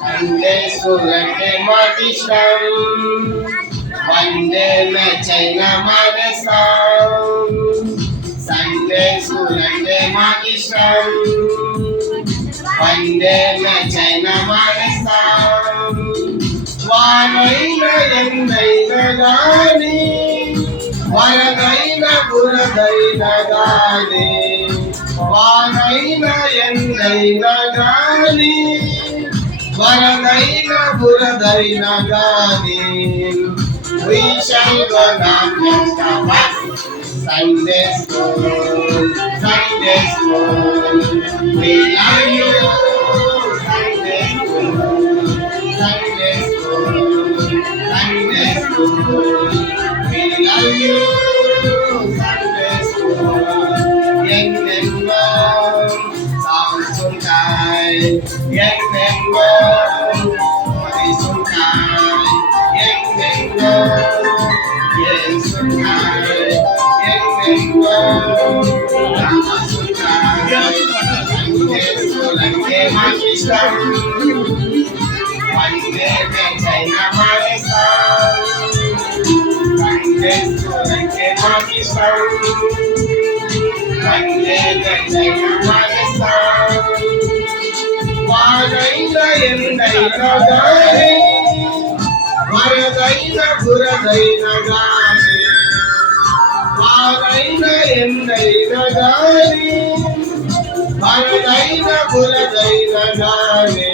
Sunday school అంటే మాకు ఇష్టం. వన్డే మ్యాచ్ అయినా మానేస్తాం. సండే స్కూల్ అంటే మాకు ఇష్టం. వన్డే మ్యాచ్ అయినా మానేస్తాం. వానైనా ఎందైనా గాని, వరదైనా బురదైనా గాని, వానైనా ఎందైనా గాని, వరదైనా బురదైనా గాని, we shall go down next hour. Sunday school, Sunday school, we love you. Sunday school, Sunday school, Sunday school, we love you. Sunday school, ఎన్నెన్నో songs ఉంటాయి, ఎన్నెన్నో stories ఉంటాయి, ఎన్నెన్నో games ఉంటాయి, ఎన్నెన్నో dramas ఉంటాయి. Sunday school అంటే మాకు ఇష్టం. Sunday match అయినా మానేస్తాం. Sunday school అంటే మాకు ఇష్టం. Sunday match అయినా మానేస్తాం. వానైనా ఎండైనా గాని, వరదైనా బురదైనా గాని, వానైనా ఎండైనా గాని, వరదైనా బురదైనా గాని,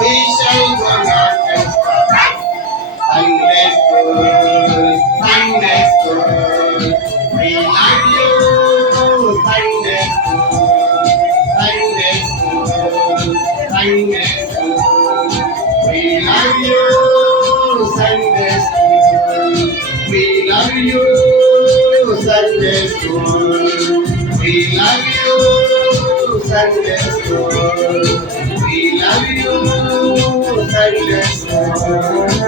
we shall go not expect. Sunday school, Sunday school, we love you. Sunday school, Sunday school, Sunday school, we love you. Sunday school, we love you. Sunday school, we love you. Sunday school, we love you. Sunday school.